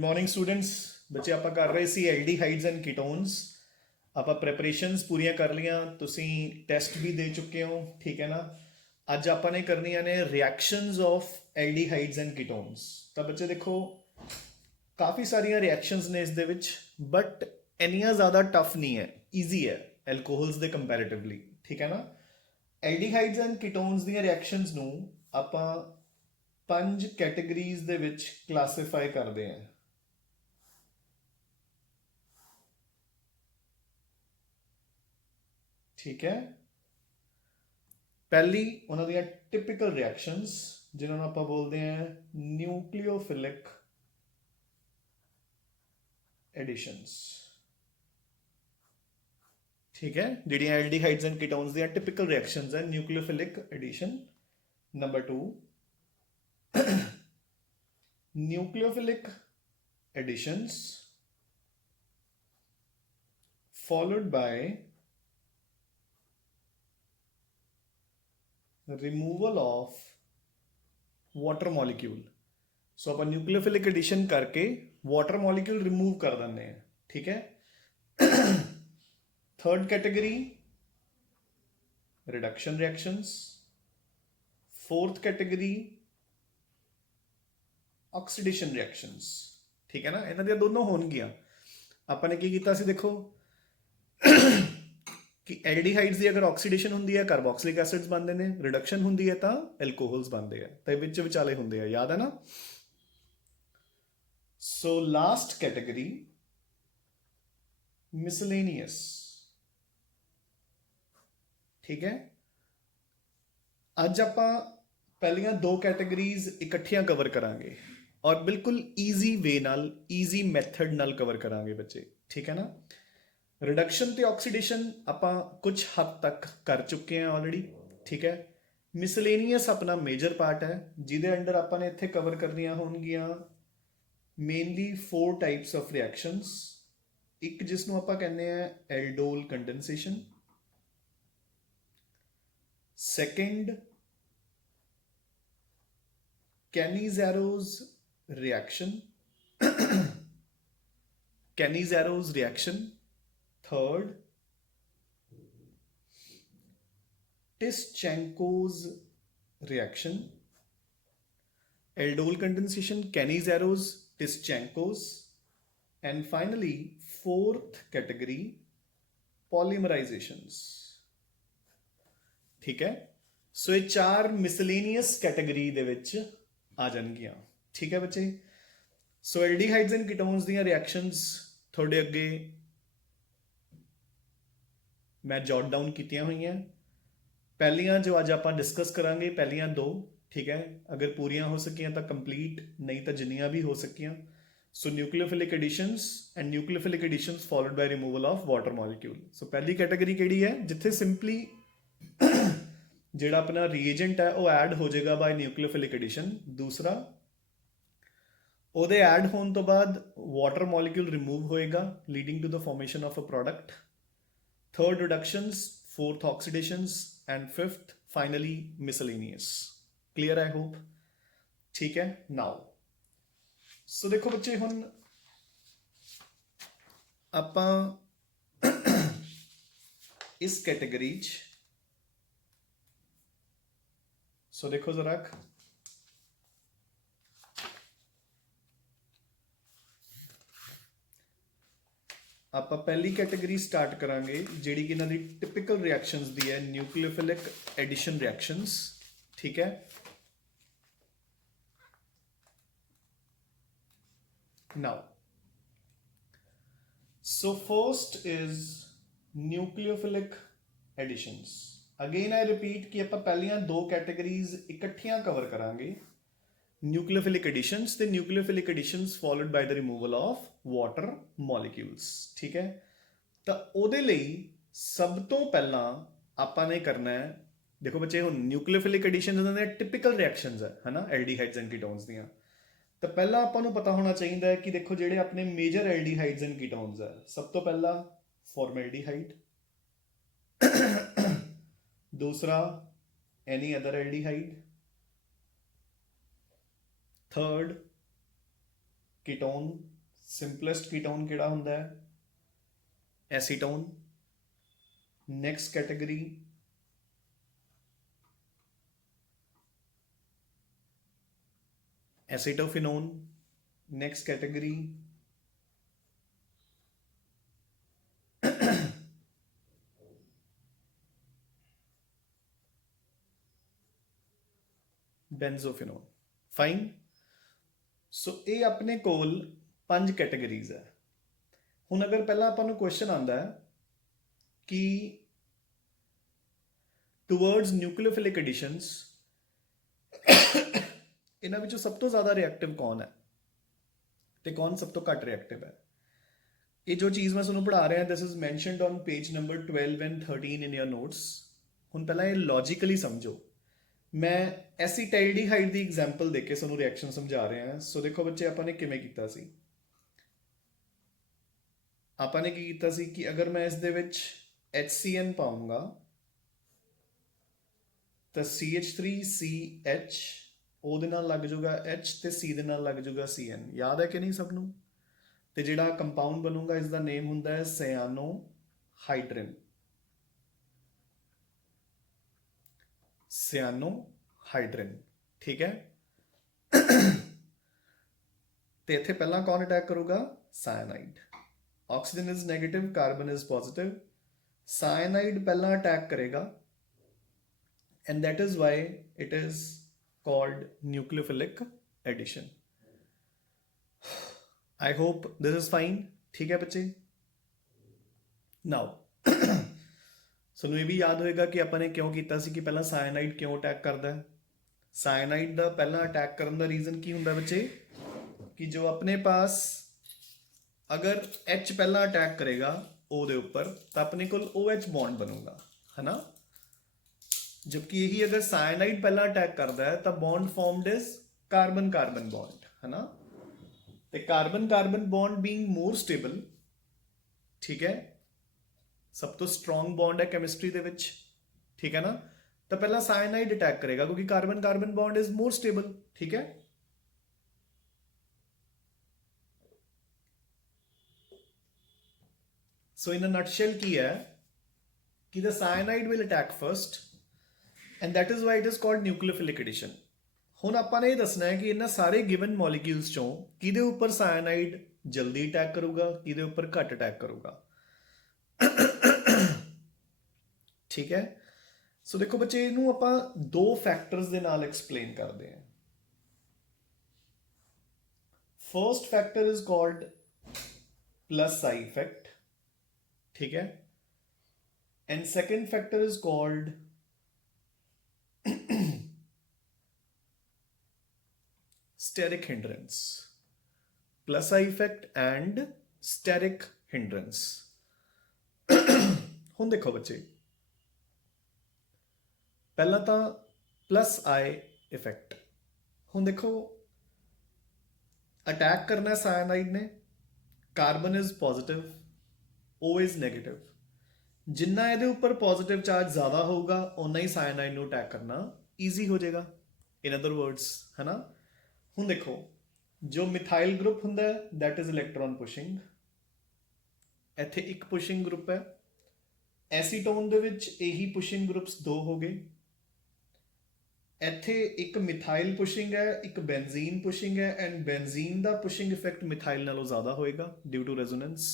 Good morning students. ਬੱਚੇ ਆਪਾਂ ਕਰ ਰਹੇ ਸੀ ਐਲਡੀਹਾਈਡਸ ਐਂਡ ਕੀਟੋਨਸ। ਆਪਾਂ ਪ੍ਰੈਪਰੇਸ਼ਨਸ ਪੂਰੀਆਂ ਕਰ ਲੀਆਂ, ਤੁਸੀਂ ਟੈਸਟ ਵੀ ਦੇ ਚੁੱਕੇ ਹੋ, ਠੀਕ ਹੈ ਨਾ। ਅੱਜ ਆਪਾਂ ਨੇ ਕਰਨੀਆਂ ਨੇ ਰਿਐਕਸ਼ਨਸ ਆਫ ਐਲਡੀਹਾਈਡਸ ਐਂਡ ਕੀਟੋਨਸ। ਤਾਂ ਬੱਚੇ ਦੇਖੋ, ਕਾਫੀ ਸਾਰੀਆਂ ਰਿਐਕਸ਼ਨਸ ਨੇ ਇਸ ਦੇ ਵਿੱਚ, ਬਟ ਇੰਨੀਆਂ ਜ਼ਿਆਦਾ ਟਫ ਨਹੀਂ ਹੈ, ਈਜ਼ੀ ਹੈ ਐਲਕੋਹਲਸ ਦੇ ਕੰਪੈਰੀਟਿਵਲੀ, ਠੀਕ ਹੈ ਨਾ। ਐਲਡੀਹਾਈਡਸ ਐਂਡ ਕੀਟੋਨਸ ਦੀਆਂ ਰਿਐਕਸ਼ਨਸ ਨੂੰ ਆਪਾਂ 5 ਕੈਟਾਗਰੀਜ਼ ਦੇ ਵਿੱਚ ਕਲਾਸੀਫਾਈ ਕਰਦੇ ਹਾਂ। ਠੀਕ ਹੈ, ਪਹਿਲੀ ਉਹਨਾਂ ਦੀਆਂ ਟਿਪੀਕਲ ਰਿਐਕਸ਼ਨਸ, ਜਿਨ੍ਹਾਂ ਨੂੰ ਆਪਾਂ ਬੋਲਦੇ ਹਾਂ ਨਿਊਕਲੀਓਫਿਲਿਕ ਐਡੀਸ਼ਨਸ। ਠੀਕ ਹੈ, ਜਿਹੜੀਆਂ ਐਲਡੀਹਾਈਡਸ ਐਂਡ ਕੀਟੋਨਸ ਦੀਆਂ ਟਿਪੀਕਲ ਰਿਐਕਸ਼ਨਸ ਹੈ, nucleophilic addition. Number 2, nucleophilic additions followed by removal of water molecule। So ਆਪਾਂ nucleophilic addition करके water molecule remove कर देंगे हैं, ठीक है। Third category reduction reactions। Fourth category oxidation reactions, ठीक है ना। इन्हां दी दोनों होणगियां। ਆਪਾਂ ਨੇ ਕੀ ਕੀਤਾ ਸੀ, ਦੇਖੋ कि एल्डिहाइड्स की अगर ऑक्सीडेशन होंगी है कार्बोक्सिलिक एसिड्स बनते हैं, रिडक्शन होंगी है तो एल्कोहल्स बनते हैं, तो विच विचाले होंगे हैं, याद है ना। सो लास्ट कैटेगरी मिसलेनियस, ठीक है। अज आप पहलियां 2 कैटेगरीज इकट्ठियां कवर करांगे और बिल्कुल ईजी वे नाल, ईजी मैथड नाल कवर करांगे बच्चे, ठीक है ना। रिडक्शन ते ऑक्सीडेशन ਆਪਾਂ कुछ हद तक कर चुके हैं ऑलरेडी, ठीक है। मिसलेनियस अपना मेजर पार्ट है, जिहदे अंडर ਆਪਾਂ ਨੇ ਇੱਥੇ कवर करनियां होणगियां मेनली 4 टाइप्स ऑफ रिएक्शंस। एक जिसनों ਆਪਾਂ कहने हैं aldol condensation, second Cannizzaro's reaction, Cannizzaro's reaction. Third Tishchenko's reaction, aldol condensation, Cannizzaro, Tischenko's, and finally fourth category polymerizations, ठीक है। सो ये 4 मिसलेनियस कैटेगरी दे विच आ जाणगियां, ठीक है बच्चे। सो एल्डिहाइड्स एंड कीटोन्स दियां रिएक्शंस थोड़े अगे मैं जॉट डाउन कीतियां हुई हैं। पहलियां जो अज आप डिस्कस करांगे पहलियां 2, ठीक है। अगर पूरियां हो सकियां तो कंप्लीट, नहीं तो जिन्नियां भी हो सकियां। So nucleophilic additions and nucleophilic additions followed by removal of water molecule. So पहली कैटेगरी केड़ी है, जिथे सिंपली जिहड़ा अपना रिएजेंट है वो ऐड हो जाएगा बाय न्यूक्लियोफिलिक एडिशन। दूसरा, ਉਹਦੇ ਐਡ ਹੋਣ ਤੋਂ ਬਾਅਦ ਵਾਟਰ ਮੋਲੀਕਿਊਲ ਰਿਮੂਵ ਹੋਏਗਾ, leading to the formation of a product. Third reductions, fourth oxidations, and fifth finally miscellaneous. Clear I hope, ठीक है। नाउ सो देखो बच्चे, हुण आपां इस कैटेगरी सो देखो जरा, आप पहली कैटेगरी स्टार्ट करांगे जिहड़ी कि इन्हां दी टिपिकल रिएक्शंस दी है, न्यूक्लियोफिलिक एडिशन रिएक्शंस, ठीक है। Now so first is nucleophilic additions. Again I repeat कि आप पहलियां 2 कैटेगरीज इकट्ठियां कवर करांगे, न्यूक्लियोफिलिक एडिशंस ते nucleophilic additions followed by the removal of water molecules, ठीक है। तो ਉਹਦੇ ਲਈ सब तो पहला ਆਪਾਂ ਨੇ करना है, देखो बच्चे ਹੁਣ न्यूक्लियोफिलिक एडिशंस ਇਹਨਾਂ ਦੇ ਟਿਪੀਕਲ ਰਿਐਕਸ਼ਨਸ ਹੈ ਨਾ ਐਲਡੀਹਾਈਡਸ ਐਂਡ ਕੀਟੋਨਸ ਦੀਆਂ। ਤਾਂ ਪਹਿਲਾਂ ਆਪਾਂ ਨੂੰ ਪਤਾ ਹੋਣਾ ਚਾਹੀਦਾ ਹੈ ਕਿ ਦੇਖੋ ਜਿਹੜੇ ਆਪਣੇ ਮੇਜਰ ਐਲਡੀਹਾਈਡਸ ਐਂਡ ਕੀਟੋਨਸ ਹੈ, ਸਭ ਤੋਂ ਪਹਿਲਾ ਫਾਰਮੈਲਡੀਹਾਈਡ, दूसरा any other aldehyde, third ketone simplest ketone किहड़ा हुंदा है? Acetone. Next category acetophenone. Next category benzophenone. Fine. So ये अपने कोल 5 कैटेगरीज है। हुण अगर पहला आपां नूं क्वेश्चन आंदा है कि टूवर्ड्स न्यूक्लियोफिलिक एडिशंस इन्हां विचों सब तो ज़्यादा रिएक्टिव कौन है ते कौन सब तो घट रिएक्टिव है? ये जो चीज़ मैं तुहानूं पढ़ा रहा this is mentioned on page number 12 and 13 in your notes. हुण पहला ये लॉजिकली समझो। मैं एसीटाइलडीहाइड की एग्जाम्पल देके तुहानूं रिएक्शन समझा रहा हां। सो देखो बच्चे आपां ने किवें कीता सी। आपां ने की कीता सी कि अगर मैं इस दे विच HCN पाऊंगा तो CH3CH ਉਹਦੇ ਨਾਲ ਲੱਗ ਜਾਊਗਾ H ਤੇ C ਦੇ ਨਾਲ ਲੱਗ ਜਾਊਗਾ CN। याद है कि नहीं सब नूं? ਤੇ ਜਿਹੜਾ ਕੰਪਾਊਂਡ ਬਣੂਗਾ ਇਸ ਦਾ ਨੇਮ ਹੁੰਦਾ ਹੈ ਸਿਆਨੋਹਾਈਡਰਿਨ। ਸਿਆਨੋਹਾਈਡਰਿਨ ਠੀਕ ਹੈ। ਤੇ ਇੱਥੇ ਪਹਿਲਾਂ ਕੌਣ ਅਟੈਕ ਕਰੂਗਾ? Cyanide. Oxygen is negative, carbon is positive. Cyanide ਪਹਿਲਾਂ ਅਟੈਕ ਕਰੇਗਾ and that is why it is called nucleophilic addition. I hope this is fine. ठीक है बच्चे? Now ਸਾਨੂੰ ਇਹ ਵੀ ਯਾਦ ਹੋਏਗਾ ਕਿ ਆਪਾਂ ਨੇ ਕਿਉਂ ਕੀਤਾ ਸੀ ਕਿ ਪਹਿਲਾਂ ਸਾਇਨਾਈਡ ਕਿਉਂ ਅਟੈਕ ਕਰਦਾ ਹੈ। ਸਾਇਨਾਈਡ ਦਾ ਪਹਿਲਾਂ ਅਟੈਕ ਕਰਨ ਦਾ ਰੀਜ਼ਨ ਕੀ ਹੁੰਦਾ ਬੱਚੇ? ਕਿ ਜੋ ਆਪਣੇ ਪਾਸ ਅਗਰ H ਪਹਿਲਾਂ ਅਟੈਕ ਕਰੇਗਾ O ਦੇ ਉੱਪਰ ਤਾਂ ਆਪਣੇ ਕੋਲ OH ਬੌਂਡ ਬਣੂਗਾ, ਹੈ ਨਾ। जबकि यही अगर साइनाइड पहला अटैक करता है तो bond formed is carbon carbon bond, है ना। तो carbon carbon bond being more stable, ठीक है, सब तो स्ट्रॉन्ग बॉन्ड है केमिस्ट्री दे विच, ठीक है ना। तो पहला साइनाइड अटैक करेगा क्योंकि carbon carbon bond is more stable, ठीक है। सो इन अ नटशेल की है कि the cyanide will attack first and that is why it is called nucleophilic addition। ਹੁਣ ਆਪਾਂ ਨੇ ਇਹ ਦੱਸਣਾ ਹੈ ਕਿ ਇਹਨਾਂ ਸਾਰੇ ਗਿਵਨ ਮੋਲੀਕਿਊਲਸ ਚੋਂ ਕਿਹਦੇ ਉੱਪਰ ਸਾਇਨਾਈਡ ਜਲਦੀ ਅਟੈਕ ਕਰੂਗਾ, ਕਿਹਦੇ ਉੱਪਰ ਘੱਟ ਅਟੈਕ ਕਰੂਗਾ, ਠੀਕ ਹੈ। ਸੋ ਦੇਖੋ ਬੱਚੇ ਇਹਨੂੰ ਆਪਾਂ ਦੋ ਫੈਕਟਰਸ ਦੇ ਨਾਲ ਐਕਸਪਲੇਨ ਕਰਦੇ ਹਾਂ। First factor is called plus I effect, ठीक है, and second factor is called steric hindrance। plus I effect and steric hindrance। ਹੁਣ ਦੇਖੋ ਬੱਚੇ ਪਹਿਲਾਂ ਤਾਂ plus I effect। ਹੁਣ ਦੇਖੋ ਅਟੈਕ ਕਰਨਾ ਸਾਇਨਾਈਡ ਨੇ, carbon is positive, O is negative. ਜਿੰਨਾ ਇਹਦੇ ਉੱਪਰ ਪੋਜ਼ਿਟਿਵ ਚਾਰਜ ਜ਼ਿਆਦਾ ਹੋਊਗਾ ਉਨਾ ਹੀ ਸਾਇਨਾਈਡ ਨੂੰ ਅਟੈਕ ਕਰਨਾ ਈਜ਼ੀ ਹੋ ਜਾਏਗਾ, ਇਨ ਅਦਰ ਵਰਡਸ, ਹੈ ਨਾ। ਹੁਣ ਦੇਖੋ ਜੋ ਮਿਥਾਈਲ ਗਰੁੱਪ ਹੁੰਦਾ ਹੈ ਦੈਟ ਇਜ਼ ਇਲੈਕਟ੍ਰੋਨ ਪੁਸ਼ਿੰਗ। ਇੱਥੇ ਇੱਕ ਪੁਸ਼ਿੰਗ ਗਰੁੱਪ ਹੈ। ਐਸੀਟੋਨ ਦੇ ਵਿੱਚ ਇਹੀ ਪੁਸ਼ਿੰਗ ਗਰੁੱਪਸ 2 ਹੋ ਗਏ। ਇੱਥੇ ਇੱਕ ਮਿਥਾਈਲ ਪੁਸ਼ਿੰਗ ਹੈ, ਇੱਕ ਬੈਂਜ਼ੀਨ ਪੁਸ਼ਿੰਗ ਹੈ, ਐਂਡ ਬੈਂਜ਼ੀਨ ਦਾ ਪੁਸ਼ਿੰਗ ਇਫੈਕਟ ਮਿਥਾਈਲ ਨਾਲੋਂ ਜ਼ਿਆਦਾ ਹੋਏਗਾ ਡਿਊ ਟੂ ਰੈਜ਼ੋਨੈਂਸ।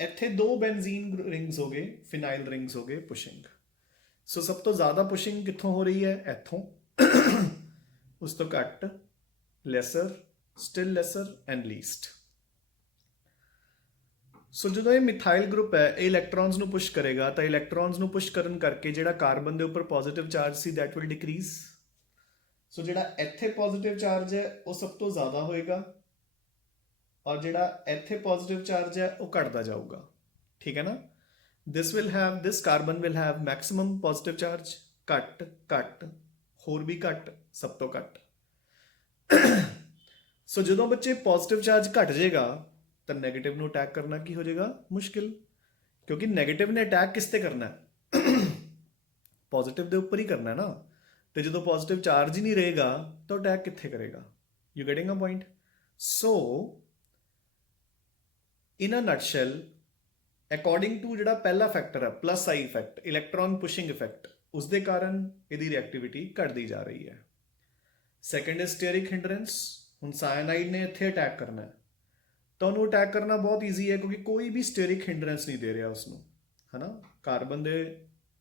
ਇੱਥੇ 2 ਬੈਂਜ਼ੀਨ ਰਿੰਗਸ ਹੋ ਗਏ, ਫਿਨਾਈਲ ਰਿੰਗਸ ਹੋ ਗਏ ਪੁਸ਼ਿੰਗ। ਸੋ ਸਭ ਤੋਂ ਜ਼ਿਆਦਾ ਪੁਸ਼ਿੰਗ ਕਿੱਥੋਂ ਹੋ ਰਹੀ ਹੈ? ਇੱਥੋਂ। ਉਸ ਤੋਂ ਘੱਟ, lesser, still lesser and least. So ਜਦੋਂ ਇਹ ਮਿਥਾਈਲ ਗਰੁੱਪ ਹੈ ਇਹ ਇਲੈਕਟ੍ਰੋਨਸ ਨੂੰ ਪੁਸ਼ ਕਰੇਗਾ ਤਾਂ ਇਲੈਕਟ੍ਰੋਨਸ ਨੂੰ ਪੁਸ਼ ਕਰਨ ਕਰਕੇ ਜਿਹੜਾ ਕਾਰਬਨ ਦੇ ਉੱਪਰ ਪੋਜ਼ਿਟਿਵ ਚਾਰਜ ਸੀ ਦੈਟ ਵਿਲ ਡਿਕਰੀਜ਼। ਸੋ ਜਿਹੜਾ ਇੱਥੇ ਪੋਜ਼ਿਟਿਵ ਚਾਰਜ ਹੈ ਉਹ ਸਭ ਤੋਂ ਜ਼ਿਆਦਾ ਹੋਏਗਾ ਔਰ ਜਿਹੜਾ ਇੱਥੇ ਪੋਜ਼ਿਟਿਵ ਚਾਰਜ ਹੈ ਉਹ ਘਟਦਾ ਜਾਊਗਾ, ਠੀਕ ਹੈ ਨਾ। this carbon will have maximum positive charge, ਘੱਟ ਘੱਟ ਹੋਰ ਵੀ ਘੱਟ, ਸਭ ਤੋਂ ਘੱਟ। ਸੋ ਜਦੋਂ ਬੱਚੇ ਪੋਜ਼ਿਟਿਵ ਚਾਰਜ ਘਟ ਜਾਏਗਾ ਤਾਂ ਨੈਗੇਟਿਵ ਨੂੰ ਅਟੈਕ ਕਰਨਾ ਕੀ ਹੋ ਜਾਏਗਾ? ਮੁਸ਼ਕਿਲ, ਕਿਉਂਕਿ ਨੈਗੇਟਿਵ ਨੇ ਅਟੈਕ ਕਿਸ ਤੇ ਕਰਨਾ ਹੈ? ਪੋਜ਼ਿਟਿਵ ਦੇ ਉੱਪਰ ਹੀ ਕਰਨਾ ਹੈ ਨਾ। ਤੇ ਜਦੋਂ ਪੋਜ਼ਿਟਿਵ ਚਾਰਜ ਹੀ ਨਹੀਂ ਰਹੇਗਾ ਤਾਂ ਅਟੈਕ ਕਿੱਥੇ ਕਰੇਗਾ? You getting a point? So in a nutshell, according to ਜਿਹੜਾ ਪਹਿਲਾ ਫੈਕਟਰ ਹੈ plus I effect, electron pushing effect, ਉਸ ਦੇ ਕਾਰਨ ਇਹਦੀ ਰਿਐਕਟਿਵਿਟੀ ਘਟਦੀ ਜਾ ਰਹੀ ਹੈ। Second is steric hindrance. ਹੁਣ ਸਾਇਨਾਈਡ ਨੇ ਇੱਥੇ ਅਟੈਕ ਕਰਨਾ ਹੈ, ਤਾਂ ਉਹਨੂੰ ਅਟੈਕ ਕਰਨਾ ਬਹੁਤ ਈਜ਼ੀ ਹੈ ਕਿਉਂਕਿ ਕੋਈ ਵੀ ਸਟੇਰਿਕ ਹਿੰਡਰੈਂਸ ਨਹੀਂ ਦੇ ਰਿਹਾ ਉਸਨੂੰ, ਹੈ ਨਾ। ਕਾਰਬਨ ਦੇ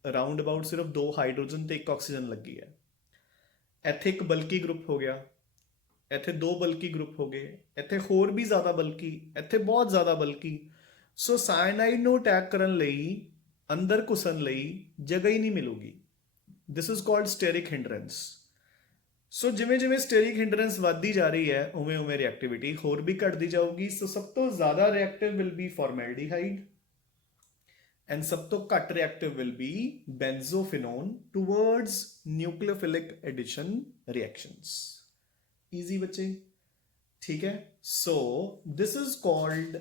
ਰਾਉਂਡ ਅਬਾਊਟ ਸਿਰਫ 2 ਹਾਈਡਰੋਜਨ ਤੇ 1 ਆਕਸੀਜਨ ਲੱਗੀ ਹੈ। ਇੱਥੇ ਇੱਕ ਬਲਕੀ ਗਰੁੱਪ ਹੋ ਗਿਆ, ਇੱਥੇ 2 ਬਲਕੀ ਗਰੁੱਪ ਹੋ ਗਏ, ਇੱਥੇ ਹੋਰ ਵੀ ਜ਼ਿਆਦਾ ਬਲਕੀ, ਇੱਥੇ ਬਹੁਤ ਜ਼ਿਆਦਾ ਬਲਕੀ। ਸੋ ਸਾਇਨਾਈਡ ਨੂੰ ਅਟੈਕ ਕਰਨ ਲਈ, ਅੰਦਰ ਘੁਸਣ ਲਈ ਜਗ੍ਹਾ ਹੀ ਨਹੀਂ ਮਿਲੂਗੀ। This is called ਸਟੇਰਿਕ hindrance. ਸੋ ਜਿਵੇਂ ਜਿਵੇਂ ਸਟੇਰਿਕ ਹਿੰਡਰੈਂਸ ਵੱਧਦੀ ਜਾ ਰਹੀ ਹੈ ਉਵੇਂ ਉਵੇਂ ਰਿਐਕਟਿਵਿਟੀ ਹੋਰ ਵੀ ਘਟਦੀ ਜਾਊਗੀ। ਸੋ ਸਭ ਤੋਂ ਜ਼ਿਆਦਾ reactive will be formaldehyde and ਸਭ ਤੋਂ ਘੱਟ reactive will be benzophenone towards nucleophilic addition reactions. Easy ਬੱਚੇ, ਠੀਕ ਹੈ। ਸੋ ਦਿਸ ਇਜ਼ ਕਾਲਡ,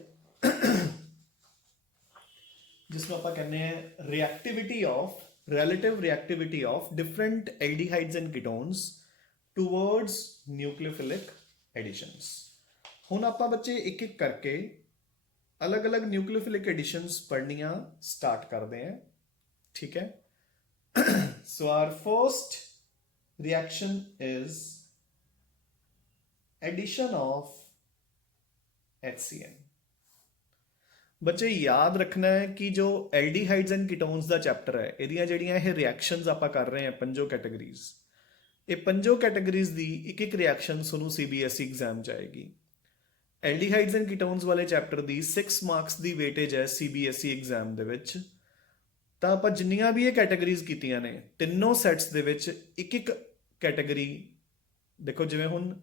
ਜਿਸਨੂੰ ਆਪਾਂ ਕਹਿੰਦੇ ਆ ਰਿਐਕਟਿਵਿਟੀ of, relative reactivity of different aldehydes and ketones towards nucleophilic additions। ਹੁਣ ਆਪਾਂ ਬੱਚੇ ਇੱਕ ਇੱਕ ਕਰਕੇ ਅਲੱਗ-ਅਲੱਗ ਨਿਊਕਲੀਓਫਿਲਿਕ ਐਡੀਸ਼ਨਸ ਪੜ੍ਹਨੀਆਂ ਸਟਾਰਟ ਕਰਦੇ ਹਾਂ, ਠੀਕ ਹੈ। So our first reaction is addition of HCN। ਬੱਚੇ ਯਾਦ ਰੱਖਣਾ ਹੈ ਕਿ ਜੋ ਐਲਡੀਹਾਈਡਸ ਐਂਡ ਕੀਟੋਨਸ ਦਾ ਚੈਪਟਰ ਹੈ, ਇਹਦੀਆਂ ਜਿਹੜੀਆਂ ਇਹ ਰਿਐਕਸ਼ਨਸ ਆਪਾਂ ਕਰ ਰਹੇ ਹਾਂ ਪੰਜੋ ਕੈਟਾਗਰੀਜ਼, ਇਹ ਪੰਜੋ ਕੈਟਾਗਰੀਜ਼ ਦੀ ਇੱਕ ਇੱਕ ਰਿਐਕਸ਼ਨ ਤੁਹਾਨੂੰ ਸੀਬੀਐਸਈ ਐਗਜ਼ਾਮ 'ਚ ਆਏਗੀ। ਐਲਡੀਹਾਈਡਸ ਐਂਡ ਕੀਟੋਨਸ ਵਾਲੇ ਚੈਪਟਰ ਦੀ 6 ਮਾਰਕਸ ਦੀ ਵੇਟੇਜ ਹੈ ਸੀਬੀਐਸਈ ਐਗਜ਼ਾਮ ਦੇ ਵਿੱਚ। ਤਾਂ ਆਪਾਂ ਜਿੰਨੀਆਂ ਵੀ ਇਹ ਕੈਟਾਗਰੀਜ਼ ਕੀਤੀਆਂ ਨੇ, ਤਿੰਨੋਂ ਸੈਟਸ ਦੇ ਵਿੱਚ ਇੱਕ ਇੱਕ ਕੈਟਾਗਰੀ ਦੇਖੋ। ਜਿਵੇਂ ਹੁਣ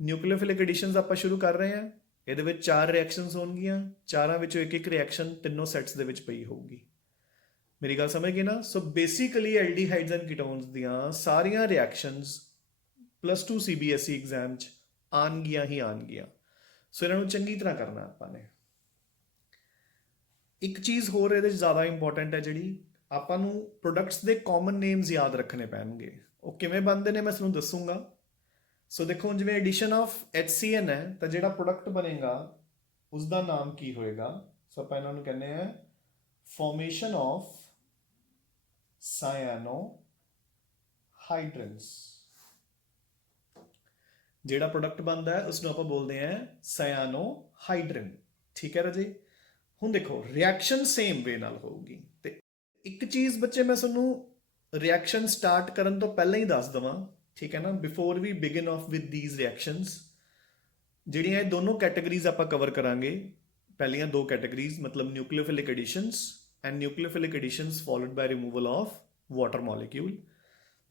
ਨਿਊਕਲੀਓਫਿਲਿਕ ਐਡੀਸ਼ਨਸ ਆਪਾਂ ਸ਼ੁਰੂ ਕਰ ਰਹੇ ਹਾਂ, ਇਹਦੇ ਵਿੱਚ 4 ਰਿਐਕਸ਼ਨਸ ਹੋਣਗੀਆਂ, ਚਾਰਾਂ ਵਿੱਚੋਂ ਇੱਕ ਇੱਕ ਰਿਐਕਸ਼ਨ ਤਿੰਨੋਂ ਸੈਟਸ ਦੇ ਵਿੱਚ ਪਈ ਹੋਊਗੀ। ਮੇਰੀ ਗੱਲ ਸਮਝ ਗਏ ਨਾ। ਸੋ ਬੇਸਿਕਲੀ ਐਲਡੀਹਾਈਡਸ ਐਂਡ ਕੀਟੋਨਸ ਦੀਆਂ ਸਾਰੀਆਂ ਰਿਐਕਸ਼ਨਸ +2 ਸੀਬੀਐਸਈ ਐਗਜ਼ਾਮ 'ਚ ਆਉਣਗੀਆਂ ਹੀ ਆਉਣਗੀਆਂ। ਸੋ ਇਹਨਾਂ ਨੂੰ ਚੰਗੀ ਤਰ੍ਹਾਂ ਕਰਨਾ ਆਪਾਂ ਨੇ। ਇੱਕ ਚੀਜ਼ ਹੋਰ ਇਹਦੇ 'ਚ ਜ਼ਿਆਦਾ ਇੰਪੋਰਟੈਂਟ ਹੈ, ਜਿਹੜੀ ਆਪਾਂ ਨੂੰ ਪ੍ਰੋਡਕਟਸ ਦੇ ਕਾਮਨ ਨੇਮਸ ਯਾਦ ਰੱਖਣੇ ਪੈਣਗੇ। ਉਹ ਕਿਵੇਂ ਬਣਦੇ ਨੇ ਮੈਂ ਤੁਹਾਨੂੰ ਦੱਸੂਗਾ। ਸੋ ਦੇਖੋ, ਜਿਵੇਂ ਐਡੀਸ਼ਨ ਆਫ HCN ਹੈ, ਤਾਂ ਜਿਹੜਾ ਪ੍ਰੋਡਕਟ ਬਣੇਗਾ ਉਸ ਦਾ ਨਾਮ ਕੀ ਹੋਏਗਾ। ਸੋ ਆਪਾਂ ਇਹਨਾਂ ਨੂੰ ਕਹਿੰਦੇ ਆ ਫਾਰਮੇਸ਼ਨ ਆਫ ਸਾਇਆਨੋਹਾਈਡਰੈਂਸ। ਜਿਹੜਾ ਪ੍ਰੋਡਕਟ ਬਣਦਾ ਹੈ ਉਸਨੂੰ ਆਪਾਂ ਬੋਲਦੇ ਆ ਸਾਇਆਨੋਹਾਈਡਰਨ, ਠੀਕ ਹੈ ਰਾਜੇ। ਹੁਣ ਦੇਖੋ, ਰਿਐਕਸ਼ਨ ਸੇਮ ਵੇ ਨਾਲ ਹੋਊਗੀ। ਤੇ ਇੱਕ ਚੀਜ਼ ਬੱਚੇ ਮੈਂ ਤੁਹਾਨੂੰ ਰਿਐਕਸ਼ਨ ਸਟਾਰਟ ਕਰਨ ਤੋਂ ਪਹਿਲਾਂ ਹੀ ਦੱਸ ਦਵਾਂ, ਠੀਕ ਹੈ ਨਾ, before we begin off with these reactions. ਜਿਹੜੀਆਂ ਇਹ ਦੋਨੋਂ ਕੈਟਾਗਰੀਜ਼ ਆਪਾਂ ਕਵਰ ਕਰਾਂਗੇ, ਪਹਿਲੀਆਂ 2 ਕੈਟਾਗਰੀਜ਼ ਮਤਲਬ nucleophilic additions and nucleophilic additions followed by removal of water molecule.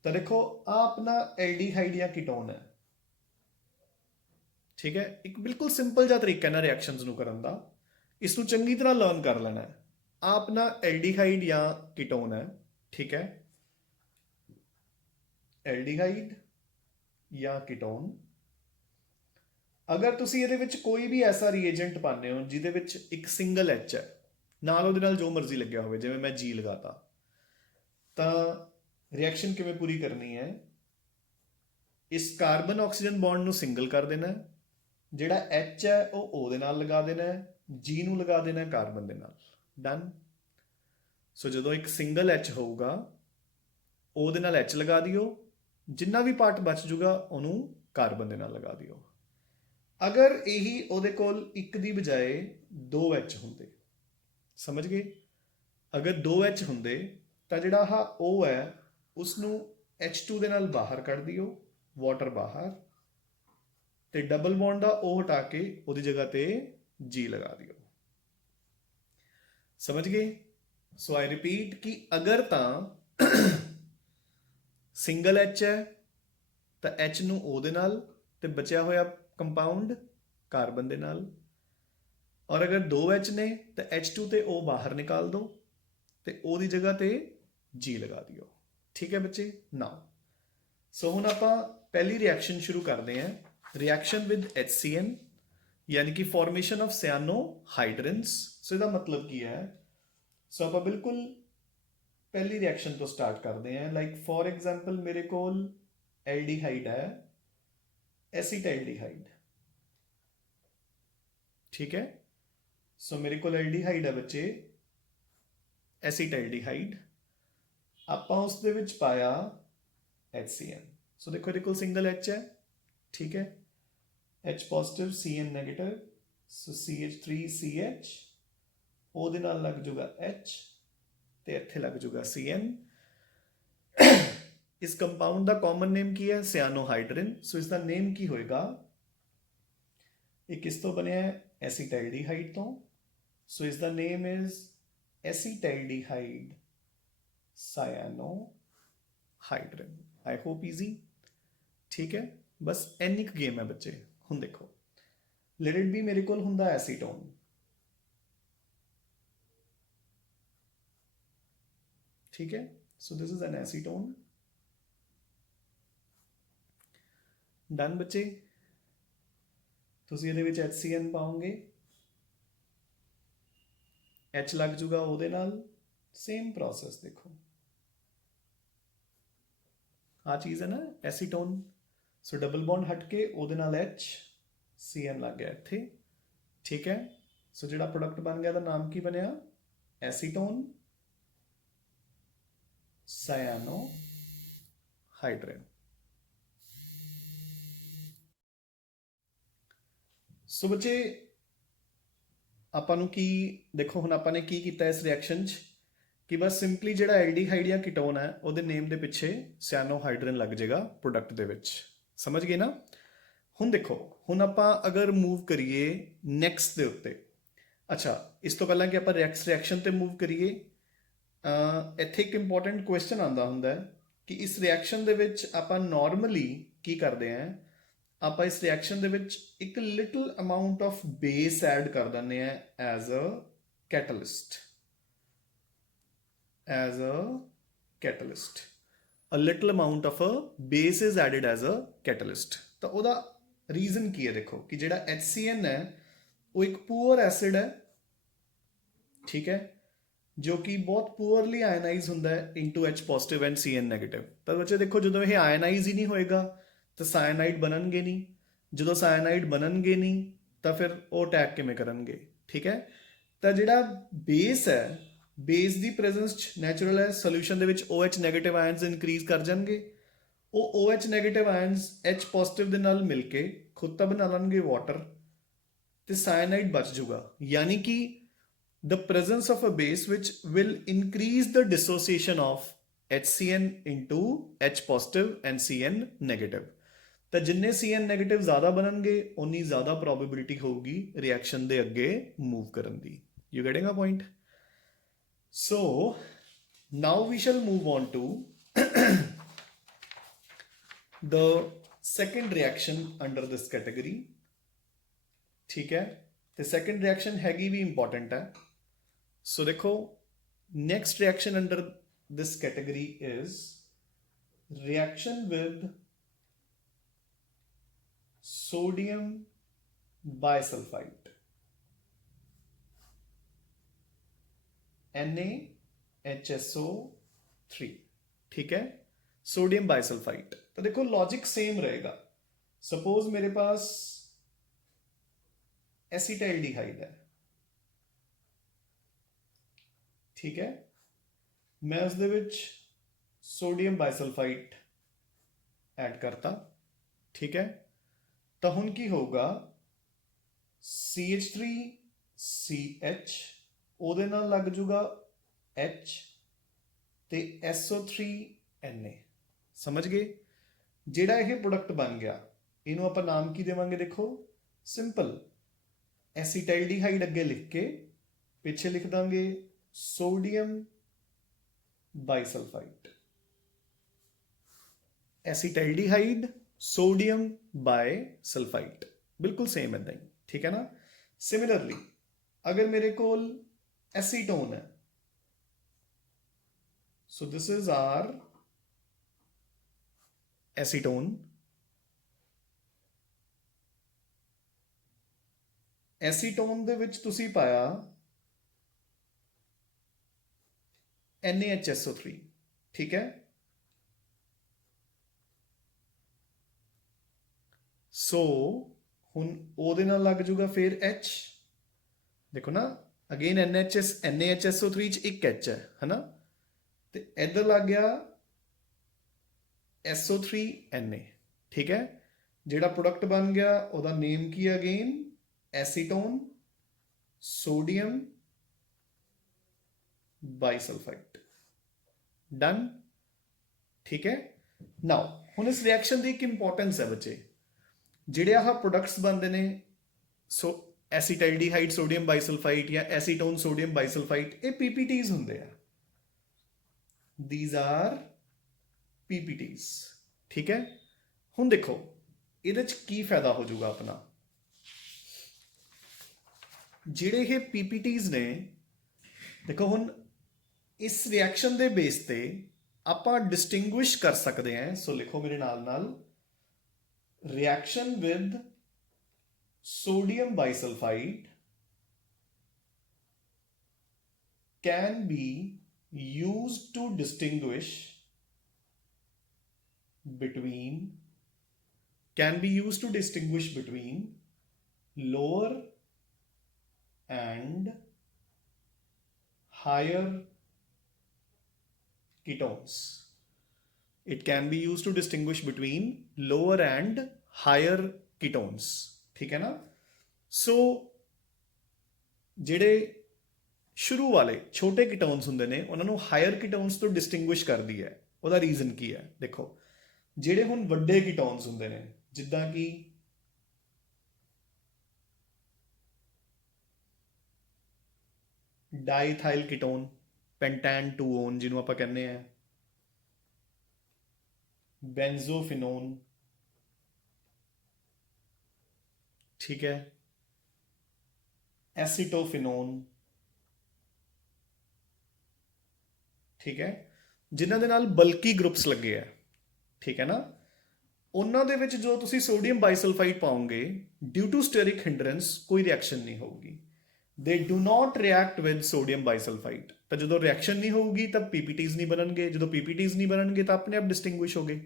ਤਾਂ ਦੇਖੋ, ਆ ਆਪਣਾ ਐਲਡੀਹਾਈਡ ਜਾਂ ਕੀਟੋਨ ਹੈ, ਠੀਕ ਹੈ। ਇੱਕ ਬਿਲਕੁਲ ਸਿੰਪਲ ਜਿਹਾ ਤਰੀਕਾ ਹੈ ਨਾ ਰਿਐਕਸ਼ਨਸ ਨੂੰ ਕਰਨ ਦਾ, ਇਸ ਨੂੰ ਚੰਗੀ ਤਰ੍ਹਾਂ ਲਰਨ ਕਰ ਲੈਣਾ ਹੈ। ਆ ਆਪਣਾ ਐਲਡੀਹਾਈਡ ਜਾਂ ਕੀਟੋਨ ਹੈ, ਠੀਕ ਹੈ। ਐਲਡੀਹਾਈਡ ਜਾਂ ਕੀਟੋਨ। ਅਗਰ ਤੁਸੀਂ ਇਹਦੇ ਵਿੱਚ ਕੋਈ ਵੀ ਐਸਾ ਰੀਏਜੈਂਟ ਪਾਉਂਦੇ ਹੋ ਜਿਹਦੇ ਵਿੱਚ ਇੱਕ ਸਿੰਗਲ H ਹੈ, ਨਾਲ ਉਹਦੇ ਨਾਲ ਜੋ ਮਰਜ਼ੀ ਲੱਗਿਆ ਹੋਵੇ, ਜਿਵੇਂ ਮੈਂ G ਲਗਾਤਾ, ਤਾਂ ਰਿਐਕਸ਼ਨ ਕਿਵੇਂ ਪੂਰੀ ਕਰਨੀ ਹੈ। ਇਸ ਕਾਰਬਨ ਆਕਸੀਜਨ ਬੌਂਡ ਨੂੰ ਸਿੰਗਲ ਕਰ ਦੇਣਾ, ਜਿਹੜਾ H ਹੈ ਉਹ O ਦੇ ਨਾਲ ਲਗਾ ਦੇਣਾ, G ਨੂੰ ਲਗਾ ਦੇਣਾ ਕਾਰਬਨ ਦੇ ਨਾਲ। ਡਨ। ਸੋ ਜਦੋਂ ਇੱਕ ਸਿੰਗਲ H ਹੋਊਗਾ, O ਦੇ ਨਾਲ H ਲਗਾ ਦਿਓ, ਜਿੰਨਾ ਵੀ ਪਾਰਟ ਬਚ ਜੂਗਾ ਉਹਨੂੰ ਕਾਰਬਨ ਦੇ ਨਾਲ ਲਗਾ ਦਿਓ। ਅਗਰ ਇਹੀ ਉਹਦੇ ਕੋਲ ਇੱਕ ਦੀ ਬਜਾਏ 2 H ਹੁੰਦੇ, ਸਮਝ ਗਏ, ਅਗਰ 2 H ਹੁੰਦੇ ਤਾਂ ਜਿਹੜਾ ਆਹ O ਹੈ ਉਸਨੂੰ H2 ਦੇ ਨਾਲ ਬਾਹਰ ਕੱਢ ਦਿਓ, ਵਾਟਰ ਬਾਹਰ, ਤੇ ਡਬਲ ਬੌਂਡ ਦਾ O ਹਟਾ ਕੇ ਉਹਦੀ ਜਗ੍ਹਾ ਤੇ G ਲਗਾ ਦਿਓ। ਸਮਝ ਗਏ। ਸੋ ਆਈ ਰਿਪੀਟ ਕਿ ਅਗਰ ਤਾਂ ਸਿੰਗਲ H ਹੈ ਤਾਂ H ਨੂੰ O ਦੇ ਨਾਲ ਤੇ ਬਚਿਆ ਹੋਇਆ ਕੰਪਾਊਂਡ ਕਾਰਬਨ ਦੇ ਨਾਲ, ਔਰ ਅਗਰ 2 H ਨੇ ਤਾਂ H2 ਤੇ O ਬਾਹਰ ਨਿਕਾਲ ਦਿਓ ਤੇ O ਦੀ ਜਗ੍ਹਾ ਤੇ G ਲਗਾ ਦਿਓ। ਠੀਕ ਹੈ ਬੱਚੇ। ਨਾਓ ਸੋ ਹੁਣ ਆਪਾਂ ਪਹਿਲੀ ਰਿਐਕਸ਼ਨ ਸ਼ੁਰੂ ਕਰਦੇ ਹਾਂ, ਰਿਐਕਸ਼ਨ ਵਿਦ HCN यानी कि फॉर्मेशन ऑफ साइनोहाइड्रेंस। सो इसका मतलब की है, सो आप बिल्कुल पहली रिएक्शन तो स्टार्ट करते हैं। लाइक फॉर एग्जांपल मेरे को एल्डिहाइड है, एसिटाइल्डिहाइड, ठीक है। सो मेरे को एल्डिहाइड है बच्चे एसीटैल्डिहाइड, ਆਪਾਂ ਉਸ ਦੇ ਵਿੱਚ ਪਾਇਆ HCN। ਸੋ ਦੇਖੋ ਇਹਦੇ ਕੋਲ ਸਿੰਗਲ H ਹੈ, ਠੀਕ ਹੈ, H ਪੋਜ਼ਿਟਿਵ CN ਨੈਗੇਟਿਵ, ਸੋ CH3CH, ਉਹਦੇ ਨਾਲ ਲੱਗ ਜੂਗਾ H ਤੇ ਇੱਥੇ ਲੱਗ ਜੂਗਾ CN। ਇਸ ਕੰਪਾਊਂਡ ਦਾ ਕਾਮਨ ਨੇਮ ਕੀ ਹੈ? ਸਿਆਨੋਹਾਈਡਰਿਨ। ਸੋ ਇਸ ਦਾ ਨੇਮ ਕੀ ਹੋਏਗਾ? ਇਹ ਕਿਸ ਤੋਂ ਬਣਿਆ ਹੈ? ਐਸੀਟੈਲਡੀਹਾਈਡ ਤੋਂ। ਸੋ ਇਸ ਦਾ name is acetaldehyde cyanohydrin. I hope easy, ਠੀਕ ਹੈ। ਬਸ ਇੰਨੀ ਕੁ ਗੇਮ ਹੈ ਬੱਚੇ। ਹੁਣ ਦੇਖੋ ਲੈਟ ਇਟ ਬੀ ਮੇਰੇ ਕੋਲ ਹੁੰਦਾ ਐਸੀਟੋਨ, ਠੀਕ ਹੈ। So this is an acetone. Done ਬੱਚੇ। ਤੁਸੀਂ ਇਹਦੇ ਵਿੱਚ HCN ਪਾਓਗੇ, H ਲੱਗ ਜੂਗਾ ਉਹਦੇ ਨਾਲ, ਸੇਮ ਪ੍ਰੋਸੈਸ ਦੇਖੋ ਆ ਚੀਜ਼ ਹੈ ਨਾ ਐਸੀਟੋਨ। ਸੋ ਡਬਲ ਬੌਂਡ ਹਟ ਕੇ ਉਹਦੇ ਨਾਲ H CN ਲੱਗ ਗਿਆ ਇੱਥੇ, ਠੀਕ ਹੈ। ਸੋ ਜਿਹੜਾ ਪ੍ਰੋਡਕਟ ਬਣ ਗਿਆ ਦਾ ਨਾਮ ਕੀ ਬਣਿਆ? ਐਸੀਟੋਨ ਸਾਇਆਨੋਹਾਈਡਰਿਨ। ਸੋ ਬੱਚੇ ਆਪਾਂ ਨੂੰ ਕੀ ਦੇਖੋ, ਹੁਣ ਆਪਾਂ ਨੇ ਕੀ ਕੀਤਾ ਇਸ ਰਿਐਕਸ਼ਨ 'ਚ ਕਿ ਬਸ ਸਿੰਪਲੀ ਜਿਹੜਾ ਐਲਡੀਹਾਈਡ ਜਾਂ ਕੀਟੋਨ ਹੈ ਉਹਦੇ ਨੇਮ ਦੇ ਪਿੱਛੇ ਸਿਆਨੋਹਾਈਡਰਿਨ ਲੱਗ ਜਾਏਗਾ ਪ੍ਰੋਡਕਟ ਦੇ ਵਿੱਚ। ਸਮਝ ਗਏ ਨਾ? ਹੁਣ ਦੇਖੋ, ਹੁਣ ਆਪਾਂ ਅਗਰ ਮੂਵ ਕਰੀਏ ਨੈਕਸਟ ਦੇ ਉੱਤੇ। ਅੱਛਾ, ਇਸ ਤੋਂ ਪਹਿਲਾਂ ਕਿ ਆਪਾਂ ਰਿਐਕਸ਼ਨ ਤੇ ਮੂਵ ਕਰੀਏ, ਇੱਥੇ ਇੱਕ ਇੰਪੋਰਟੈਂਟ ਕੁਐਸਚਨ ਆਉਂਦਾ ਹੁੰਦਾ ਹੈ ਕਿ ਇਸ ਰਿਐਕਸ਼ਨ ਦੇ ਵਿੱਚ ਆਪਾਂ ਨਾਰਮਲੀ ਕੀ ਕਰਦੇ ਹਾਂ? ਆਪਾਂ ਇਸ ਰਿਐਕਸ਼ਨ ਦੇ ਵਿੱਚ ਇੱਕ little amount of base add ਕਰ ਦਿੰਦੇ ਹਾਂ as a catalyst. as a catalyst, a little amount of a base is added as a catalyst। ਤਾਂ ਉਹਦਾ ਰੀਜ਼ਨ ਕੀ ਹੈ? ਦੇਖੋ ਕਿ ਜਿਹੜਾ HCN ਹੈ ਉਹ ਇੱਕ ਪੂਅਰ ਐਸਿਡ ਹੈ, ਠੀਕ ਹੈ, ਜੋ ਕਿ ਬਹੁਤ ਪੂਅਰਲੀ ਆਇਨਾਈਜ਼ ਹੁੰਦਾ ਹੈ into H positive and CN negative. ਤਾਂ ਬੱਚੇ ਦੇਖੋ ਜਦੋਂ ਇਹ ਆਇਨਾਈਜ਼ ਹੀ ਨਹੀਂ ਹੋਏਗਾ ਤਾਂ ਸਾਇਨਾਈਡ ਬਣਨਗੇ ਨਹੀਂ, ਜਦੋਂ ਸਾਇਨਾਈਡ ਬਣਨਗੇ ਨਹੀਂ ਤਾਂ ਫਿਰ ਉਹ ਅਟੈਕ ਕਿਵੇਂ ਕਰਨਗੇ? ਠੀਕ ਹੈ। ਤਾਂ ਜਿਹੜਾ ਬੇਸ ਹੈ, ਬੇਸ ਦੀ ਪ੍ਰੈਜ਼ੈਂਸ 'ਚ ਨੈਚੁਰਲ ਹੈ ਸੋਲਿਊਸ਼ਨ ਦੇ ਵਿੱਚ OH ਨੈਗੇਟਿਵ ਆਇਨਸ ਇਨਕਰੀਜ਼ ਕਰ ਜਾਣਗੇ। ਉਹ OH negative ions H positive ਦੇ ਨਾਲ ਮਿਲ ਕੇ ਖੁਦ ਤਾਂ ਬਣਾ ਲੈਣਗੇ ਵਾਟਰ ਤੇ ਸਾਇਨਾਈਡ ਬਚ ਜੂਗਾ। ਯਾਨੀ ਕਿ the presence of a base which will increase the dissociation of HCN into H positive and CN negative। ਤਾਂ ਜਿੰਨੇ CN negative ਜ਼ਿਆਦਾ ਬਣਨਗੇ ਉਨੀ ਜ਼ਿਆਦਾ ਪ੍ਰੋਬੇਬਿਲਿਟੀ ਹੋਊਗੀ ਰਿਐਕਸ਼ਨ ਦੇ ਅੱਗੇ ਮੂਵ ਕਰਨ ਦੀ। You getting a point? So now we shall move on to the second reaction under this category। ठीक है, ਤੇ second reaction ਹੈਗੀ ਵੀ important ਹੈ। So देखो next reaction under this category is reaction with sodium bisulfite, NaHSO3। ठीक है, sodium bisulphite. तो देखो लॉजिक सेम रहेगा। सपोज मेरे पास एसिटाइल्डिहाइड है, ठीक है, मैं उसदे विच सोडियम बाइसल्फाइट ऐड करता, ठीक है। तो हुण की होगा CH3CH ਉਹਦੇ ਨਾਲ ਲੱਗ ਜੂਗਾ H ਤੇ SO3Na। ਸਮਝ ਗਏ? ਜਿਹੜਾ ਇਹ ਪ੍ਰੋਡਕਟ ਬਣ ਗਿਆ ਇਹਨੂੰ ਆਪਾਂ ਨਾਮ ਕੀ ਦੇਵਾਂਗੇ? ਦੇਖੋ ਸਿੰਪਲ, ਐਸੀਟਾਈਲਡੀਹਾਈਡ ਅੱਗੇ ਲਿਖ ਕੇ ਪਿੱਛੇ ਲਿਖ ਦਾਂਗੇ ਸੋਡੀਅਮ ਬਾਈਸਲਫਾਈਟ। ਐਸੀਟਾਈਲਡੀਹਾਈਡ ਸੋਡੀਅਮ ਬਾਈਸਲਫਾਈਟ, ਬਿਲਕੁਲ ਸੇਮ ਇਦਾਂ ਹੀ, ਠੀਕ ਹੈ ਨਾ। ਸਿਮਿਲਰਲੀ अगर मेरे कोल एसीटोन है, so this is our acetone. Acetone दे विच तुसी पाया NaHSO3, ठीक है। सो हुण ओहदे नाल लग जूगा फिर H देखो ना, अगेन NHS NaHSO3 च एक H है ना, तो इधर लग गया SO3Na, ठीक है। ਜਿਹੜਾ प्रोडक्ट बन गया ਉਹਦਾ नेम की again acetone sodium bisulphide, done, ठीक है। नाउ ਹੁਣ ਇਸ ਰਿਐਕਸ਼ਨ ਦੀ ਇੱਕ ਇੰਪੋਰਟੈਂਸ ਹੈ ਬੱਚੇ, ਜਿਹੜੇ ਆਹ ਪ੍ਰੋਡਕਟਸ ਬਣਦੇ ਨੇ, ਸੋ ਐਸੀਟਾਈਲਡੀਹਾਈਡ ਸੋਡੀਅਮ ਬਾਈਸਲਫਾਈਡ ਜਾਂ ਐਸੀਟੋਨ ਸੋਡੀਅਮ ਬਾਈਸਲਫਾਈਡ, ਇਹ PPTs ਹੁੰਦੇ ਆ, these are PPTs, ਠੀਕ ਹੈ। ਹੁਣ ਦੇਖੋ ਇਹਦੇ ਚ ਕੀ ਫਾਇਦਾ ਹੋ ਜਾਊਗਾ ਆਪਣਾ, ਜਿਹੜੇ ਇਹ PPTs ਨੇ, ਦੇਖੋ ਹੁਣ ਇਸ ਰਿਐਕਸ਼ਨ ਦੇ ਬੇਸ ਤੇ ਆਪਾਂ ਡਿਸਟਿੰਗੁਇਸ਼ ਕਰ ਸਕਦੇ ਹਾਂ। ਸੋ ਲਿਖੋ ਮੇਰੇ ਨਾਲ reaction with sodium bisulfite can be used to distinguish between lower and higher ketones. It can be used to distinguish between lower and higher ketones, ठीक है ना। सो ਜਿਹੜੇ ਸ਼ੁਰੂ ਵਾਲੇ ਛੋਟੇ ਕੀਟੋਨਸ ਹੁੰਦੇ ਨੇ ਉਹਨਾਂ ਨੂੰ ਹਾਇਰ ਕੀਟੋਨਸ ਤੋਂ ਡਿਸਟਿੰਗੁਇਸ਼ ਕਰਦੀ ਹੈ। ਉਹਦਾ ਰੀਜ਼ਨ ਕੀ ਹੈ, ਦੇਖੋ ਜਿਹੜੇ ਹੁਣ ਵੱਡੇ ਕੀਟੋਨਸ ਹੁੰਦੇ ਨੇ, ਜਿੱਦਾਂ ਕਿ ਡਾਈਥਾਈਲ ਕੀਟੋਨ, ਪੈਂਟੈਨ-2-ਓਨ ਜਿਹਨੂੰ ਆਪਾਂ ਕਹਿੰਦੇ ਆ, ਬੈਂਜ਼ੋਫਿਨੋਨ, ठीक है, एसीटोफिनोन, ठीक है, जिन्हां दे नाल बल्की ग्रुप्स लगे है, ठीक है ना, उन्हां दे विच जो तुसी सोडियम बाइसल्फाइड पाओगे, ड्यू टू स्टेरिक हिंड्रेंस कोई रिएक्शन नहीं होगी, they do not react with sodium bisulphide. तो जो रिएक्शन नहीं होगी तब PPTs नहीं बननगे, जो PPTs नहीं बननगे तो अपने आप डिस्टिंग्विश हो गए।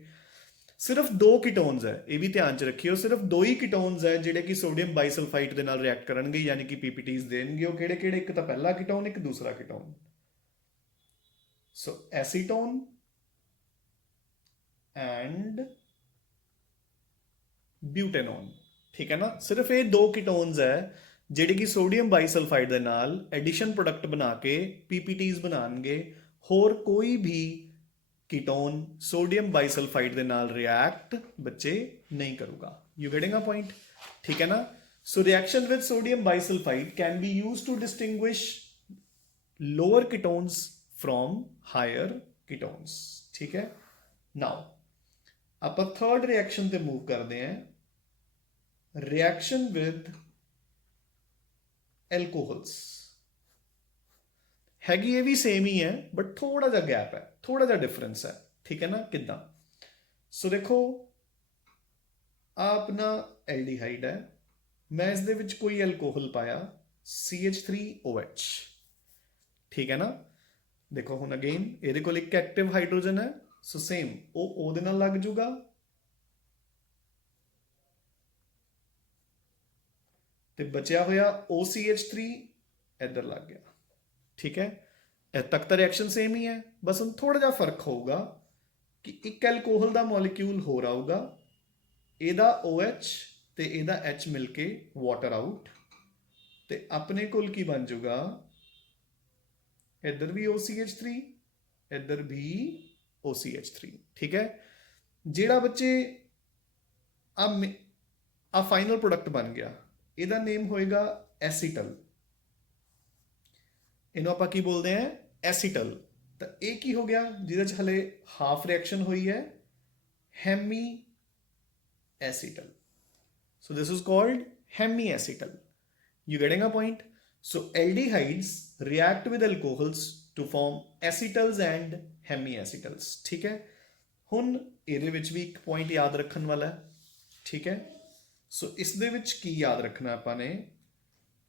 सिर्फ 2 कीटोन्स है, ये भी ध्यान च रखियो, सिर्फ 2 ही कीटोन्स है ਜਿਹੜੇ ਕਿ ਸੋਡੀਅਮ ਬਾਈਸਲਫਾਈਡ ਦੇ ਨਾਲ ਰਿਐਕਟ ਕਰਨਗੇ, ਯਾਨੀ ਕਿ PPTs ਦੇਣਗੇ। ਉਹ ਕਿਹੜੇ ਕਿਹੜੇ, ਇੱਕ ਤਾਂ ਪਹਿਲਾ ਕੀਟੋਨ, ਇੱਕ ਦੂਸਰਾ ਕੀਟੋਨ। ਸੋ ਐਸੀਟੋਨ ਐਂਡ ਬਿਊਟੇਨੋਨ, ਠੀਕ ਹੈ ਨਾ। ਸਿਰਫ ਇਹ 2 ਕੀਟੋਨਸ ਹੈ ਜਿਹੜੇ ਕਿ ਸੋਡੀਅਮ ਬਾਈਸਲਫਾਈਡ ਦੇ ਨਾਲ ਐਡੀਸ਼ਨ ਪ੍ਰੋਡਕਟ ਬਣਾ ਕੇ PPTs ਬਣਾਉਣਗੇ। ਹੋਰ ਕੋਈ ਵੀ कीटोन सोडियम बाइसल्फाइड के नाल रिएक्ट बच्चे नहीं करूगा। यू गेटिंग अ पॉइंट, ठीक है ना। So reaction with sodium bisulphite can be used to distinguish lower ketones from higher ketones, ठीक है। नाउ आप थर्ड रिएक्शन पे मूव करते हैं, रिएक्शन विद एल्कोहल्स। हैगी ये भी सेम ही है बट थोड़ा जा गैप है, थोड़ा जा डिफरेंस है, ठीक है ना। किदा, सो देखो अपना एल्डिहाइड है, मैं इस दे विच कोई एल्कोहल पाया CH3OH, ठीक है ना। देखो हुण अगेन ये कोल एक एक्टिव हाइड्रोजन है, सो सेम ओ दे नाल लग जूगा, ते बचिया होया OCH3 इधर लग गया, ठीक है। इस तक तो रिएक्शन सेम ही है, बस हम थोड़ा जा फर्क होगा कि एक एल्कोहल का मॉलिक्यूल हो रहा होगा, एदा OH ते एदा H मिलके वाटर आउट, ते अपने कोल की बन जूगा, इधर भी OCH3 इधर भी OCH3, ठीक है। जेड़ा बच्चे आ फाइनल प्रोडक्ट बन गया, एदा नेम होएगा एसीटल, इन्हों आप की बोलते हैं एसीटल। तो एक ही हो गया जिहदे हले हाफ रिएक्शन हुई है, hemi acetal. So this is called hemi acetal. You getting a point. So aldehydes react with alcohols to form acetals and hemi acetals, ठीक है। हुण इहदे विच भी एक पॉइंट याद रखने वाला है, ठीक है। सो इस दे विच की याद रखना आपां ने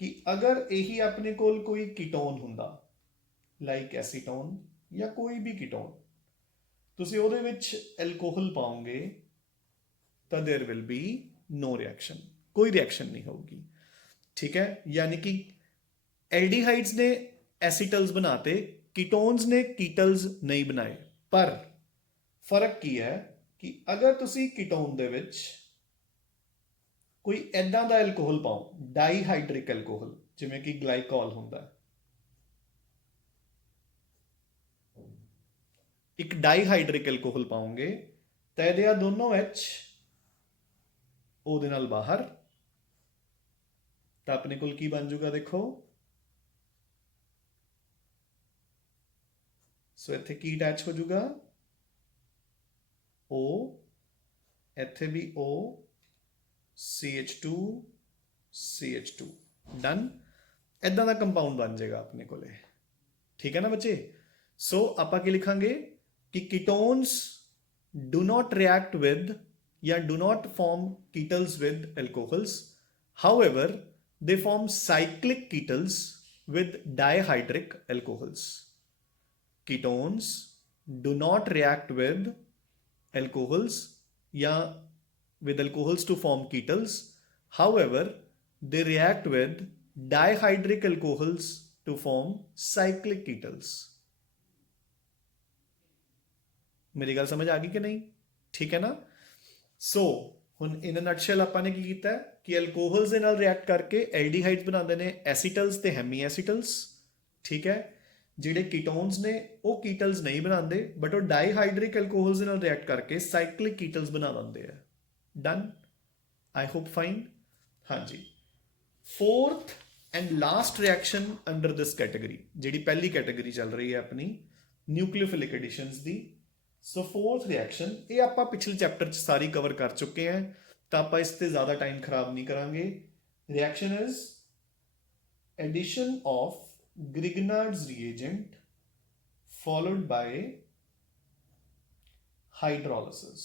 कि अगर यही अपने कोल कोई कीटोन हुंदा लाइक एसीटोन या कोई भी कीटोन, तुसी उहदे विच एल्कोहल पाओगे तो there will be no reaction, कोई रिएक्शन नहीं होगी, ठीक है। यानी कि एल्डिहाइड्स ने एसीटल्स बनाते, कीटोन्स ने कीटल्स नहीं बनाए। पर फर्क की है कि अगर तुसी कीटोन दे विच कोई ऐदां दा एल्कोहल पाओ, डाईहाइड्रिक एल्कोहल, जिवें कि ग्लाइकॉल हुंदा, एक डाईहाइड्रिक एल्कोहल पाओगे तो ये दोनों एच ਉਹਦੇ ਨਾਲ ਬਾਹਰ, ਤਾਂ ਆਪਣੇ ਕੋਲ ਕੀ ਬਣ ਜਾਊਗਾ ਦੇਖੋ। ਸੋ ਇੱਥੇ ਕੀ ਅਟੈਚ ਹੋ ਜਾਊਗਾ, O, ਇੱਥੇ ਵੀ O, CH2 CH2, ਡਨ। ਇਦਾਂ ਦਾ ਕੰਪਾਊਂਡ ਬਣ ਜਾਏਗਾ ਆਪਣੇ ਕੋਲੇ, ਠੀਕ ਹੈ ਨਾ ਬੱਚੇ। ਸੋ ਆਪਾਂ ਕੀ ਲਿਖਾਂਗੇ ਕਿ ਕੀਟੋਨਸ do not react with या do not form ketals with alcohols. However, they form cyclic ketals with dihydric alcohols. Ketones do not react with alcohols या with alcohols to form ketals. However, they react with dihydric alcohols to form cyclic ketals. मेरी गल समझ आ गई कि नहीं? ठीक है ना। सो ਹੁਣ ਇਨ ਅ ਨਟਸ਼ੈਲ ਆਪਾਂ ਨੇ ਕੀ ਕੀਤਾ ਕਿ ਐਲਕੋਹਲਸ ਦੇ ਨਾਲ ਰਿਐਕਟ ਕਰਕੇ ਐਲਡੀਹਾਈਡਸ ਬਣਾਉਂਦੇ ਨੇ ਐਸੀਟਲਸ ਤੇ ਹੈਮੀ ਐਸੀਟਲਸ, ਠੀਕ ਹੈ। ਜਿਹੜੇ ਕੀਟੋਨਸ ਨੇ ਉਹ ਕੀਟਲਸ ਨਹੀਂ ਬਣਾਉਂਦੇ, ਬਟ ਉਹ ਡਾਈਹਾਈਡਰਿਕ ਐਲਕੋਹਲਸ ਦੇ ਨਾਲ ਰਿਐਕਟ ਕਰਕੇ ਸਾਈਕਲਿਕ ਕੀਟਲਸ ਬਣਾ ਦਿੰਦੇ ਆ। Done, I hope fine. ਹਾਂਜੀ, fourth and last reaction under this category, ਜਿਹੜੀ ਪਹਿਲੀ ਕੈਟੇਗਰੀ ਚੱਲ ਰਹੀ ਹੈ ਆਪਣੀ ਨਿਊਕਲੀਓਫਿਲਿਕ ਐਡੀਸ਼ਨਸ ਦੀ। ਸੋ ਫੋਰਥ ਰਿਐਕਸ਼ਨ, ਇਹ ਆਪਾਂ ਪਿਛਲੇ ਚੈਪਟਰ 'ਚ ਸਾਰੀ ਕਵਰ ਕਰ ਚੁੱਕੇ ਹਾਂ, ਤਾਂ ਆਪਾਂ ਇਸ ਤੇ ਜ਼ਿਆਦਾ ਟਾਈਮ ਖਰਾਬ ਨਹੀਂ ਕਰਾਂਗੇ। Reaction is addition of Grignard's reagent followed by hydrolysis.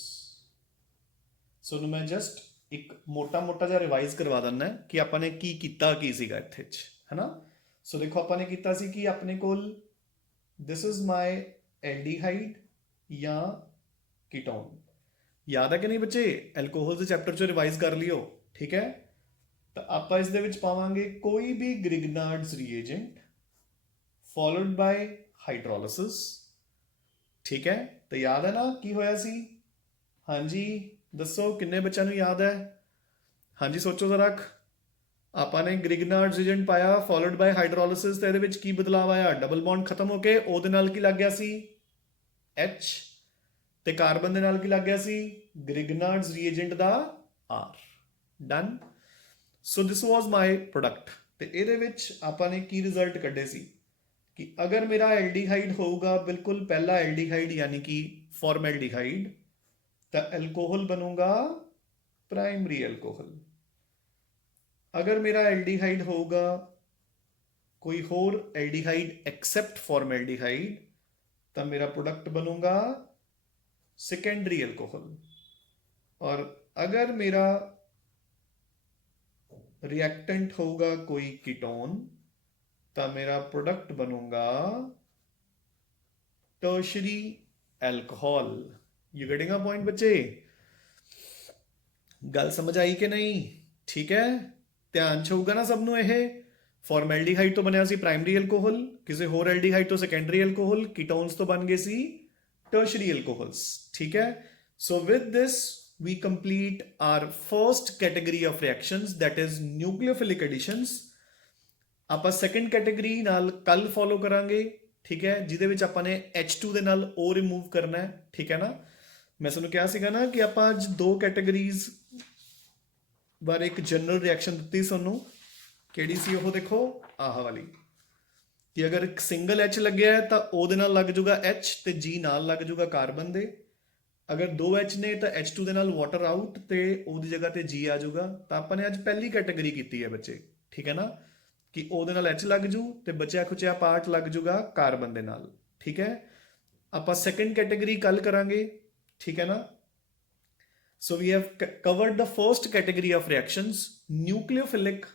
So ਨੂੰ ਮੈਂ ਜਸਟ ਇੱਕ ਮੋਟਾ ਜਿਹਾ ਰਿਵਾਈਜ਼ ਕਰਵਾ ਦਿੰਦਾ ਕਿ ਆਪਾਂ ਨੇ ਕੀ ਕੀਤਾ ਕੀ ਸੀਗਾ ਇੱਥੇ 'ਚ, ਹੈ ਨਾ। ਸੋ ਦੇਖੋ ਆਪਾਂ ਨੇ ਕੀਤਾ ਸੀ ਕਿ ਆਪਣੇ ਕੋਲ ਦਿਸ ਇਜ਼ ਮਾਈ ਐਲਡੀਹਾਈਡ ਜਾਂ ਕੀਟੋਨ, ਯਾਦ ਹੈ ਕਿ ਨਹੀਂ ਬੱਚੇ? ਐਲਕੋਹਲ ਦੇ ਚੈਪਟਰ 'ਚ ਰਿਵਾਈਜ਼ ਕਰ ਲਿਓ, ਠੀਕ ਹੈ। ਤਾਂ ਆਪਾਂ ਇਸ ਦੇ ਵਿੱਚ ਪਾਵਾਂਗੇ ਕੋਈ ਵੀ Grignard's reagent followed by hydrolysis, ਠੀਕ ਹੈ। ਤਾਂ ਯਾਦ ਹੈ ਨਾ ਕੀ ਹੋਇਆ ਸੀ? ਹਾਂਜੀ ਦੱਸੋ, ਕਿੰਨੇ ਬੱਚਿਆਂ ਨੂੰ ਯਾਦ ਹੈ? ਹਾਂਜੀ ਸੋਚੋ ਜ਼ਰਾ। ਆਪਾਂ ਨੇ Grignard's reagent ਪਾਇਆ followed by hydrolysis, ਤੇ ਇਹਦੇ ਵਿੱਚ ਕੀ ਬਦਲਾਅ ਆਇਆ? ਡਬਲ ਬੌਂਡ ਖਤਮ ਹੋ ਕੇ ਉਹਦੇ ਨਾਲ ਕੀ ਲੱਗ ਗਿਆ ਸੀ? H, ਤੇ ਕਾਰਬਨ ਦੇ ਨਾਲ ਕੀ ਲੱਗ ਗਿਆ ਸੀ? Grignard's reagent ਦਾ R। ਡਨ। ਸੋ ਦਿਸ ਵਾਜ਼ ਮਾਈ ਪ੍ਰੋਡਕਟ। ਤੇ ਇਹਦੇ ਵਿੱਚ ਆਪਾਂ ਨੇ ਕੀ ਰਿਜ਼ਲਟ ਕੱਢੇ ਸੀ ਕਿ ਅਗਰ ਮੇਰਾ ਐਲਡੀਹਾਈਡ ਹੋਊਗਾ ਬਿਲਕੁਲ ਪਹਿਲਾ ਐਲਡੀਹਾਈਡ ਯਾਨੀ ਕਿ ਫਾਰਮੈਲਡੀਹਾਈਡ, ਤਾਂ ਐਲਕੋਹਲ ਬਣੂਗਾ ਪ੍ਰਾਇਮਰੀ ਐਲਕੋਹਲ। ਅਗਰ ਮੇਰਾ ਐਲਡੀਹਾਈਡ ਹੋਊਗਾ ਕੋਈ ਹੋਰ ਐਲਡੀਹਾਈਡ ਐਕਸੈਪਟ ਫਾਰਮੈਲਡੀਹਾਈਡ, ਤਾਂ ਮੇਰਾ ਪ੍ਰੋਡਕਟ ਬਣੂਗਾ सेकेंडरी एल्कोहल। और अगर मेरा रिएक्टेंट होगा कोई कीटोन, तो मेरा प्रोडक्ट बनूंगा tertiary alcohol. You getting a point बच्चे? गल समझ आई कि नहीं? ठीक है, ध्यान च होगा ना सब नूं। यह फॉर्मैल्डिहाइड तो बनया सी प्राइमरी एल्कोहल, किसी होर एल्डिहाइड तो सेकेंडरी एल्कोहल, कीटोन्स तो बन गए सी tertiary alcohols, ठीक है। So with this we complete our first category of reactions, that is nucleophilic additions। ਆਪਾਂ second category ਨਾਲ ਕੱਲ follow ਕਰਾਂਗੇ, ਠੀਕ ਹੈ, ਜਿਹਦੇ ਵਿੱਚ ਆਪਾਂ ਨੇ H2 ਦੇ ਨਾਲ O remove ਕਰਨਾ ਹੈ, ਠੀਕ ਹੈ ਨਾ। ਮੈਂ ਤੁਹਾਨੂੰ ਕਿਹਾ ਸੀਗਾ ਨਾ ਕਿ ਆਪਾਂ ਅੱਜ ਦੋ ਕੈਟੇਗਰੀਜ਼ ਬਾਰੇ ਇੱਕ ਜਨਰਲ ਰਿਐਕਸ਼ਨ ਦਿੱਤੀ ਤੁਹਾਨੂੰ। ਕਿਹੜੀ ਸੀ ਉਹ? ਦੇਖੋ ਆਹ ਵਾਲੀ, ਕਿ ਅਗਰ ਇੱਕ ਸਿੰਗਲ H ਲੱਗਿਆ ਤਾਂ ਉਹਦੇ ਨਾਲ ਲੱਗ ਜਾਊਗਾ H ਤੇ G ਨਾਲ ਲੱਗ ਜਾਊਗਾ ਕਾਰਬਨ ਦੇ। ਅਗਰ ਦੋ H ਨੇ ਤਾਂ H2 ਦੇ ਨਾਲ ਵਾਟਰ ਆਊਟ ਤੇ ਉਹਦੀ ਜਗ੍ਹਾ ਤੇ G ਆ ਜਾਊਗਾ। ਤਾਂ ਆਪਾਂ ਨੇ ਅੱਜ ਪਹਿਲੀ ਕੈਟੇਗਰੀ ਕੀਤੀ ਹੈ ਬੱਚੇ, ਠੀਕ ਹੈ ਨਾ, ਕਿ ਉਹਦੇ ਨਾਲ H ਲੱਗ ਜੂ ਤੇ ਬਚਿਆ ਖੁਚਿਆ ਪਾਰਟ ਲੱਗ ਜਾਊਗਾ ਕਾਰਬਨ ਦੇ ਨਾਲ, ਠੀਕ ਹੈ। ਆਪਾਂ ਸੈਕੰਡ ਕੈਟੇਗਰੀ ਕੱਲ ਕਰਾਂਗੇ, ਠੀਕ ਹੈ ਨਾ। So we have covered the first category of reactions, nucleophilic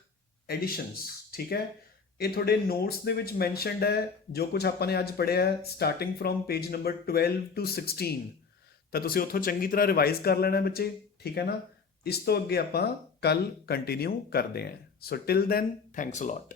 additions, ਠੀਕ ਹੈ। ਇਹ ਤੁਹਾਡੇ ਨੋਟਸ ਦੇ ਵਿੱਚ ਮੈਂਸ਼ਨਡ ਹੈ ਜੋ ਕੁਝ ਆਪਾਂ ਨੇ ਅੱਜ ਪੜ੍ਹਿਆ ਹੈ, starting from page number 12 to 16। ਤਾਂ ਤੁਸੀਂ ਉੱਥੋਂ ਚੰਗੀ ਤਰ੍ਹਾਂ ਰਿਵਾਈਜ਼ ਕਰ ਲੈਣਾ ਬੱਚੇ, ਠੀਕ ਹੈ ਨਾ। ਇਸ ਤੋਂ ਅੱਗੇ ਆਪਾਂ ਕੱਲ ਕੰਟੀਨਿਊ ਕਰਦੇ ਹਾਂ। So till then thanks a lot.